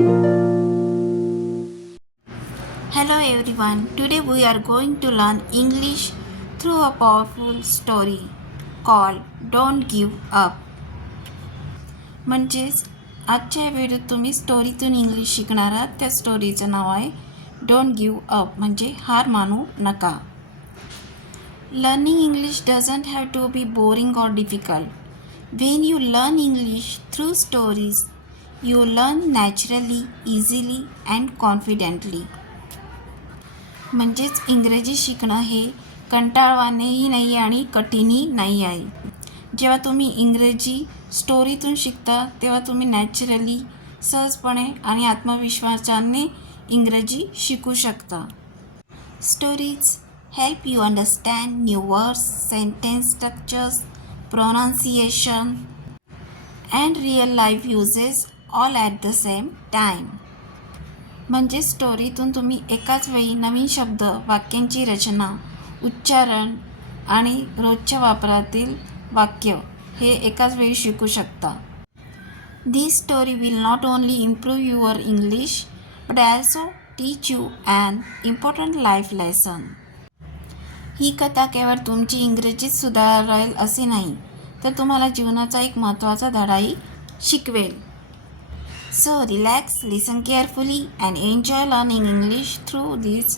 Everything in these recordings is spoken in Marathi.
Hello everyone. Today we are going to learn English through a powerful story called Don't Give Up. म्हणजेच आजच्या व्हिडिओत तुम्ही स्टोरीतून इंग्लिश शिकणार आहात त्या स्टोरीचं नाव आहे डोंट गिव अप म्हणजे हार मानू नका learning English doesn't have to be boring or difficult when you learn English through stories you learn naturally easily and confidently म्हणजेच इंग्रजी शिकणं हे कंटाळवानेही नाही आणि कठीणही नाही आहे. जेव्हा तुम्ही इंग्रजी स्टोरीतून शिकता तेव्हा तुम्ही नॅचरली सहजपणे आणि आत्मविश्वासाने इंग्रजी शिकू शकता. Stories help you understand new words sentence structures pronunciation and real life uses all at the same time म्हणजे स्टोरीतून तुम्ही एकाच वेळी नवीन शब्द वाक्यांची रचना उच्चारण आणि रोजच्या वापरातील वाक्य हे एकाच वेळी शिकू शकता. The story will not only improve your English but also teach you and important life lesson ही कथा केवळ तुमची इंग्रजीत सुधारेल असे नाही तर तुम्हाला जीवनाचा एक महत्त्वाचा धडाही शिकवेल. So relax listen carefully and enjoy learning English through this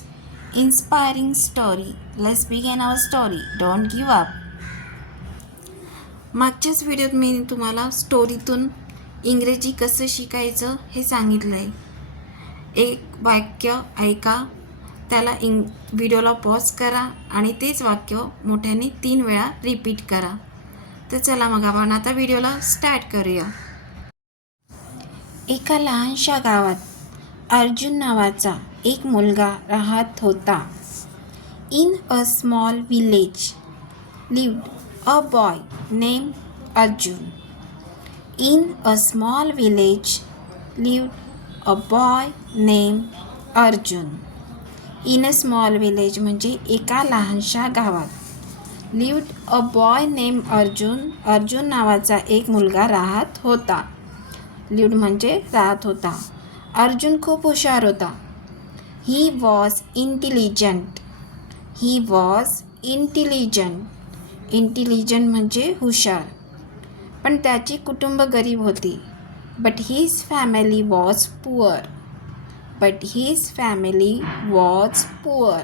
inspiring story Let's begin our story Don't give up. मागच्याच व्हिडिओत मी तुम्हाला स्टोरीतून इंग्रजी कसं शिकायचं हे सांगितलं आहे एक वाक्य ऐका त्याला इंग व्हिडिओला पॉज करा आणि तेच वाक्य मोठ्याने तीन वेळा रिपीट करा. तर चला मग आपण आता व्हिडिओला स्टार्ट करूया. एका लहानशा गावात अर्जुन नावाचा एक मुलगा राहत होता. In a small village lived a boy name Arjun in a small village lived a boy name Arjun in a small village म्हणजे एका लहानशा गावात lived a boy name Arjun Arjun नावाचा एक मुलगा राहत होता. लिव्ड म्हणजे राहत होता. अर्जुन खूप हुशार होता. He was intelligent he was intelligent intelligent म्हणजे हुशार. पण त्याची कुटुंब गरीब होती. But his family was poor but his family was poor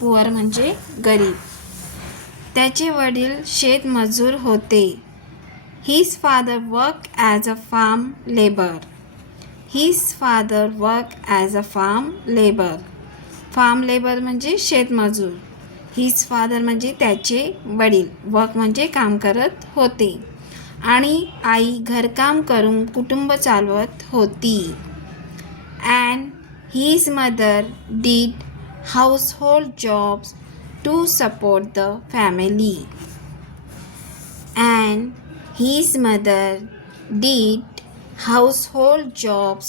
poor म्हणजे गरीब. त्याचे वडील शेतमजूर होते. His father work as a farm labour His father work as a farm labour farm labour म्हणजे शेतमजूर. हिज फादर म्हणजे त्याचे वडील. वर्क म्हणजे काम करत होते. आणि आई घरकाम करून कुटुंब चालवत होती. And his mother did household jobs to support the family and his mother did household jobs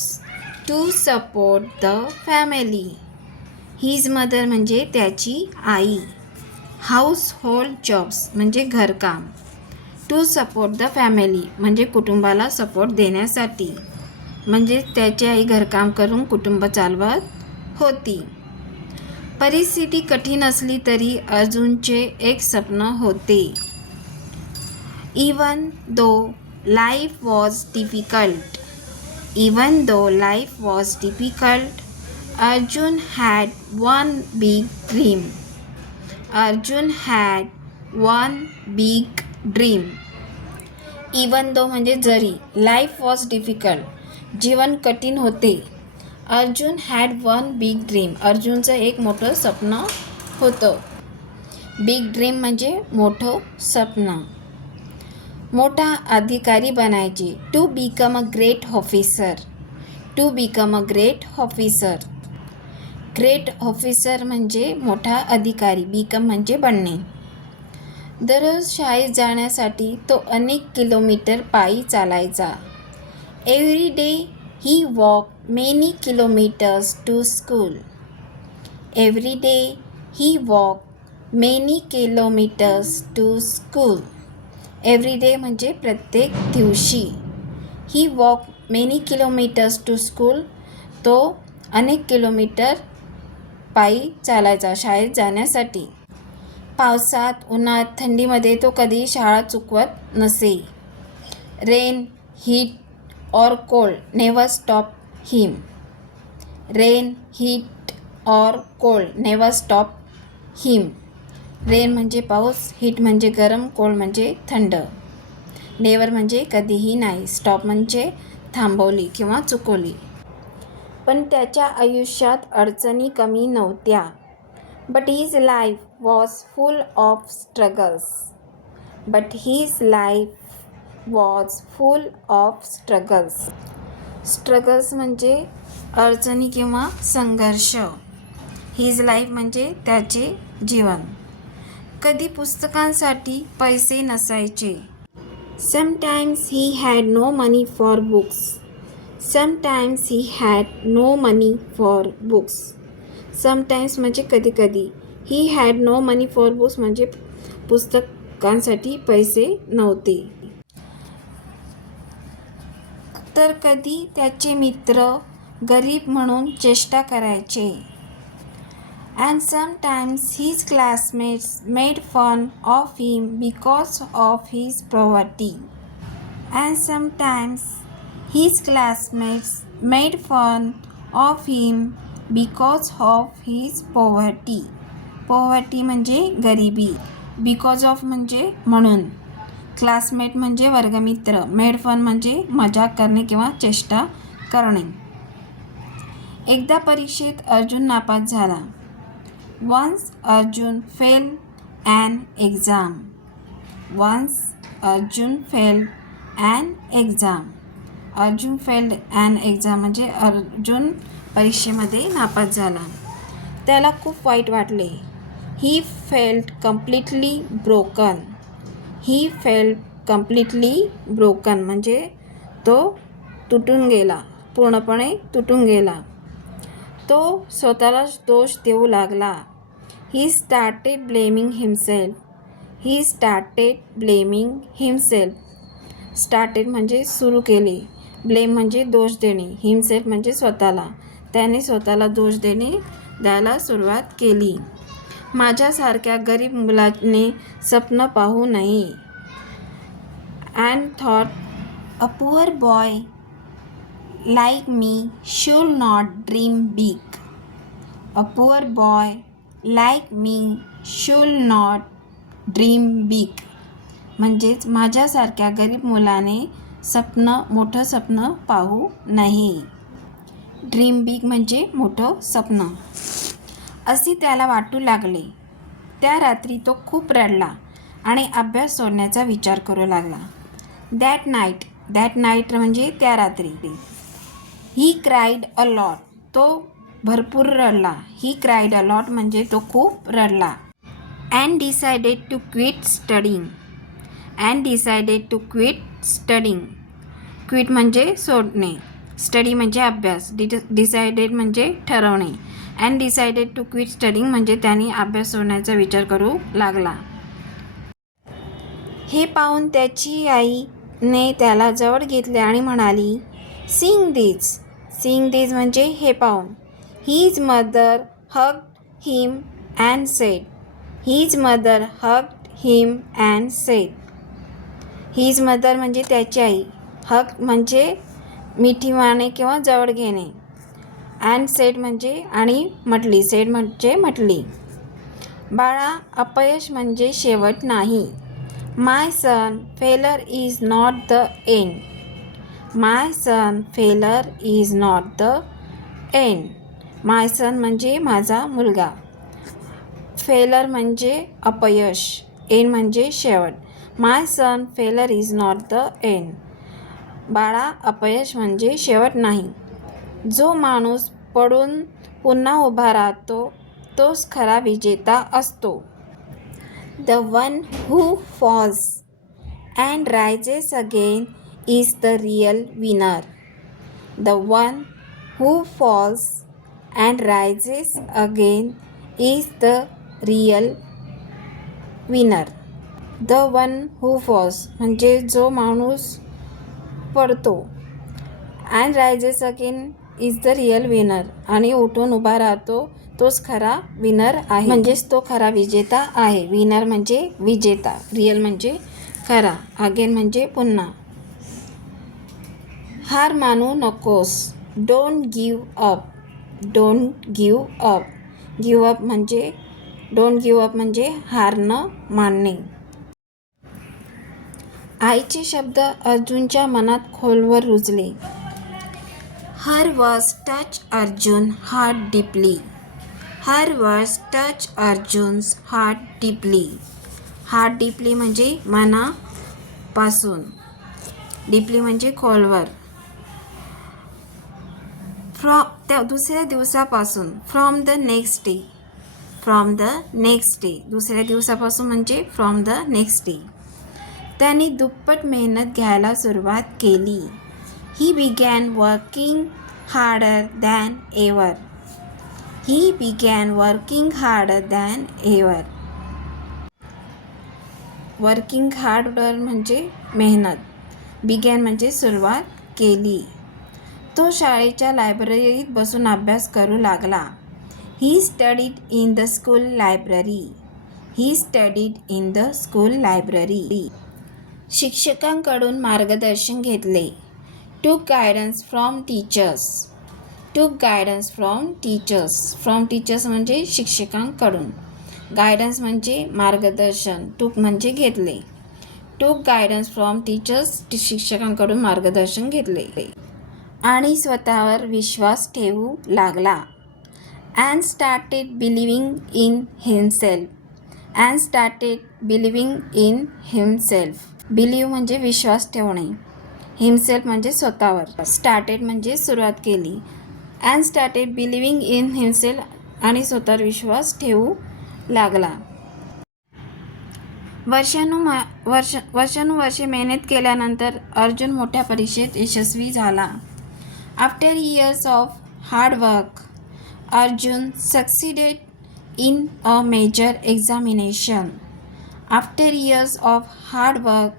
to support the family his mother म्हणजे त्याची आई. हाऊसहोल्ड जॉब्स म्हणजे घरकाम टू सपोर्ट द फॅमिली म्हणजे कुटुंबाला सपोर्ट देण्यासाठी. म्हणजे त्याची आई घरकाम करून कुटुंब चालवत होती. परिस्थिती कठीण असली तरी अर्जुनचे एक स्वप्न होते. Even though life was difficult even though life was difficult Arjun had one big dream Arjun had one big dream even though म्हणजे जरी लाईफ वॉज डिफिकल्ट जीवन कठीण होते Arjun had one big dream अर्जुनचं एक मोठं स्वप्न होतं. बिग ड्रीम म्हणजे मोठं स्वप्न. मोठा अधिकारी बनायचे. To become a great officer to become a great officer great officer म्हणजे मोठा अधिकारी. बिकम म्हणजे बनणे. दररोज शाळेत जाण्यासाठी तो अनेक किलोमीटर पायी चालायचा. Every day he walk many kilometres to school every day he walk many kilometres to school every day म्हणजे प्रत्येक दिवशी. He walk many kilometres to school तो अनेक किलोमीटर पायी चालायचा शाळेत जाण्यासाठी. पावसात उन्हात थंडीमध्ये तो कधी शाळा चुकवत नसे. Rain heat or cold never stop him rain heat or cold never stop him rain म्हणजे पाऊस हीट म्हणजे गरम कोल्ड म्हणजे थंड. नेवर म्हणजे कधीही नाही स्टॉप म्हणजे थांबवली किंवा चुकवली. पण त्याच्या आयुष्यात अडचणी कमी नव्हत्या. But his life was full of struggles but his life was full of struggles struggles म्हणजे अडचणी किंवा संघर्ष. हीज लाईफ म्हणजे त्याचे जीवन. कधी पुस्तकांसाठी पैसे नसायचे. Sometimes he had no money for books sometimes he had no money for books sometimes म्हणजे कधी कधी. He had no money for books म्हणजे पुस्तकांसाठी पैसे नव्हते. तर कधी त्याचे मित्र गरीब म्हणून चेष्टा करायचे. And sometimes his classmates made fun of him because of his poverty. And sometimes his classmates made fun of him because of his poverty. Poverty म्हणजे गरिबी. बिकॉज ऑफ म्हणजे म्हणून. क्लासमेट म्हणजे वर्गमित्र. मेड फन म्हणजे मजाक करणे किंवा चेष्टा करणे. एकदा परीक्षेत अर्जुन नापास झाला. Once Arjun fail an exam once Arjun fail an exam Arjun failed and exam म्हणजे अर्जुन परीक्षेमध्ये नापास झाला. त्याला खूप वाईट वाटले. He failed completely broken he failed completely broken म्हणजे तो तुटून गेला. पूर्णपणे तुटून गेला. तो स्वतःलाच दोष देऊ लागला. He started blaming himself he started blaming himself started म्हणजे सुरू केले. ब्लेम म्हणजे दोष देणे. हिमसेल्फ म्हणजे स्वतःला. त्याने स्वतःला दोष देणे द्यायला सुरुवात केली. माझ्यासारख्या गरीब मुलाने स्वप्न पाहू नये. And thought a poor boy like me should not dream big. A poor boy like me should not dream big. म्हणजेच माझ्यासारख्या गरीब मुलाने स्वप्न मोठं स्वप्न पाहू नये. ड्रीम बिग म्हणजे मोठं स्वप्न असे त्याला वाटू लागले. त्या रात्री तो खूप रडला आणि अभ्यास सोडण्याचा विचार करू लागला. दॅट नाईट दॅट नाईट म्हणजे त्या रात्री. ही क्राईड अ लॉट तो भरपूर रडला. ही क्राईड अ लॉट म्हणजे तो खूप रडला. And decided to quit studying and decided to quit studying quit म्हणजे सोडणे. स्टडी म्हणजे अभ्यास. डि डिसायडेड म्हणजे ठरवणे. And decided to quit studying म्हणजे त्यांनी अभ्यास सोडण्याचा विचार करू लागला. हे पाहून त्याची आईने त्याला जवळ घेतले आणि म्हणाली सिंग दिस सीईंग दिज म्हणजे हे पाहून. His mother hug him and said his mother hug him and said his mother म्हणजे त्याची आई. हग म्हणजे मिठी मारणे किंवा जवळ घेणे. अँड सेड म्हणजे आणि म्हटली. सेड म्हणजे म्हटली. बाळा अपयश म्हणजे शेवट नाही. My son failure is not the end my son failure is not the end my son म्हणजे माझा मुलगा. फेलर म्हणजे अपयश. एंड म्हणजे शेवट. My son failure is not the end बाळा अपयश म्हणजे शेवट नाही. जो माणूस पडून पुन्हा उभा राहतो तोच खरा विजेता असतो. The one who falls and rises again is the real winner the one who falls and rises again is the real winner the one who falls म्हणजे जो माणूस पडतो and rises again is the real winner आणि उठून उभा राहतो तोच खरा विनर आहे. म्हणजेच तो खरा विजेता आहे. विनर म्हणजे विजेता. रिअल म्हणजे खरा. अगेन म्हणजे पुन्हा. हार मानू नकोस. Don't give up don't give up give up म्हणजे डोंट गिव अप म्हणजे हार न मानणे. आईचे शब्द अर्जुनच्या मनात खोलवर रुजले. Her was touch Arjun heart deeply her was touch Arjun's heart deeply heart deeply म्हणजे मनापासून. डीपली म्हणजे खोलवर. फ्रॉ त्या दुसऱ्या दिवसापासून from the next day. From the next day. दुसऱ्या दिवसापासून म्हणजे फ्रॉम द नेक्स्ट डे. त्यांनी दुप्पट मेहनत घ्यायला सुरुवात केली. He began working harder than ever he began working harder than ever working harder म्हणजे मेहनत. बिगॅन म्हणजे सुरुवात केली. तो शाळेच्या लायब्ररीत बसून अभ्यास करू लागला. He studied in the school library he studied in the school library शिक्षकांकडून मार्गदर्शन घेतले. Took guidance from teachers took guidance from teachers from teachers म्हणजे शिक्षकांकडून. गायडन्स म्हणजे मार्गदर्शन. टूक म्हणजे घेतले. टू गायडन्स फ्रॉम टीचर्स शिक्षकांकडून मार्गदर्शन घेतले. आणि स्वतःवर विश्वास ठेवू लागला. And started believing in himself. And started believing in himself. Believe म्हणजे विश्वास ठेवणे. हिमसेल्फ म्हणजे स्वतःवर. स्टार्टेड म्हणजे सुरुवात केली. And started believing in himself आणि स्वतःवर विश्वास ठेवू लागला. वर्षानु वर्ष वर्षानुवर्षे मेहनत केल्यानंतर अर्जुन मोठ्या परीक्षेत यशस्वी झाला. After years of hard work, Arjun succeeded in a major examination after years of hard work,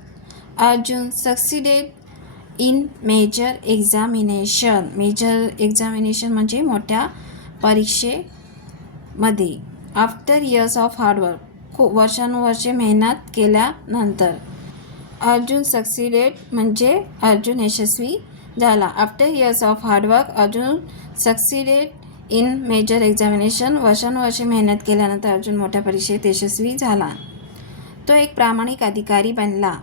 Arjun succeeded in major examination major examination म्हणजे मोठ्या परीक्षेमध्ये. आफ्टर इयर्स ऑफ हार्डवर्क खूप वर्षानुवर्षे मेहनत केल्यानंतर अर्जुन सक्सिडेड म्हणजे अर्जुन यशस्वी झाला. After years of hard work Arjun succeeded in major examination वर्षानुवर्षे मेहनत केल्यानंतर अर्जुन मोठ्या परीक्षेत यशस्वी झाला. तो एक प्रामाणिक अधिकारी बनला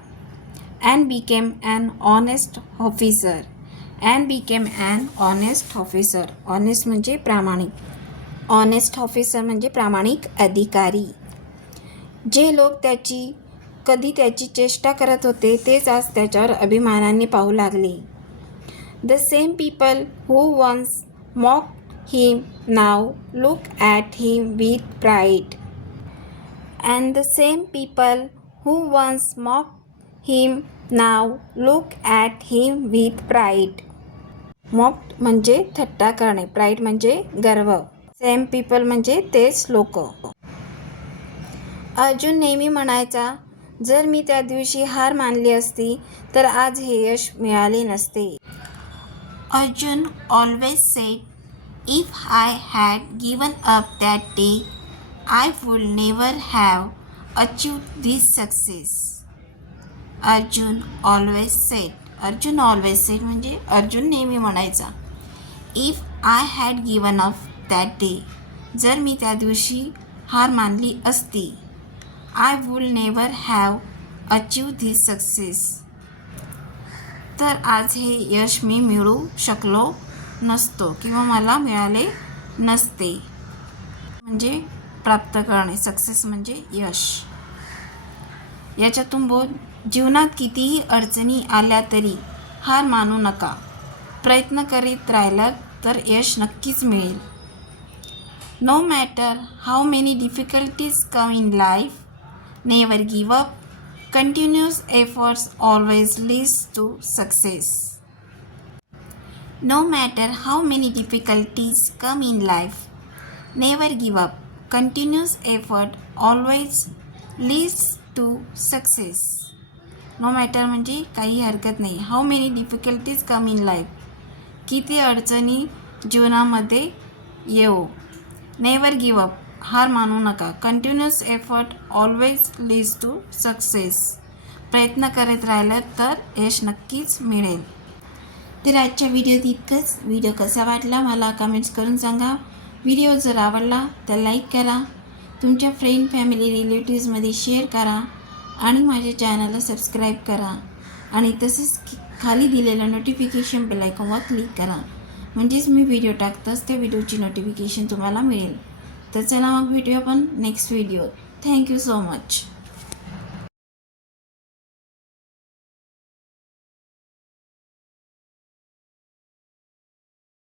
and became an honest officer and became an honest officer honest म्हणजे प्रामाणिक. ऑनेस्ट ऑफिसर म्हणजे प्रामाणिक अधिकारी. जे लोक त्याची कधी त्याची चेष्टा करत होते तेच आज त्याच्यावर अभिमानाने पाहू लागले. The same people who once mocked him now look at him with pride. And the same people who once mocked him now look at him with pride. Mock म्हणजे थट्टा करणे प्राईड म्हणजे गर्व सेम पीपल म्हणजे तेच लोक अर्जुन नेहमी म्हणायचा जर मी त्या दिवशी हार मानली असती तर आज हे यश मिळाले नसते Arjun always said, if I had given up that day I would never have achieve this success Arjun always said Arjun always said म्हणजे अर्जुन नेहमी म्हणायचा if I had given up that day जर मी त्या दिवशी हार मानली असती I would never have achieve this success तर आज हे यश मी मिळू शकलो नसतो किंवा मला मिळाले नसते. म्हणजे प्राप्त करणे सक्सेस म्हणजे यश. याच्यातून बोल जीवनात कितीही अडचणी आल्या तरी हार मानू नका. प्रयत्न करीत राहिलात तर यश नक्कीच मिळेल. No matter how many difficulties come in life never give up Continuous efforts always leads to success. No matter how many difficulties come in life, never give up. Continuous effort always leads to success. No matter म्हणजे काही हरकत नाही how many difficulties come in life किती अडचणी जीवनामध्ये येऊ नेवर गिव अप हार मानू नका. Continuous effort always leads to success प्रयत्न करत राहिलं तर यश नक्कीच मिळेल. तर आजच्या व्हिडिओत इतकंच. व्हिडिओ कसा वाटला मला कमेंट्स करून सांगा. व्हिडिओ जर आवडला तर लाईक करा. तुमच्या फ्रेंड फॅमिली रिलेटिव्समध्ये शेअर करा आणि माझ्या चॅनलला सबस्क्राईब करा. आणि तसेच खाली दिलेलं नोटिफिकेशन बेल आयकॉनवर क्लिक करा. म्हणजेच मी व्हिडिओ टाकताच त्या व्हिडिओची नोटिफिकेशन तुम्हाला मिळेल. तर चला मग भेटूया आपण next video thank you so much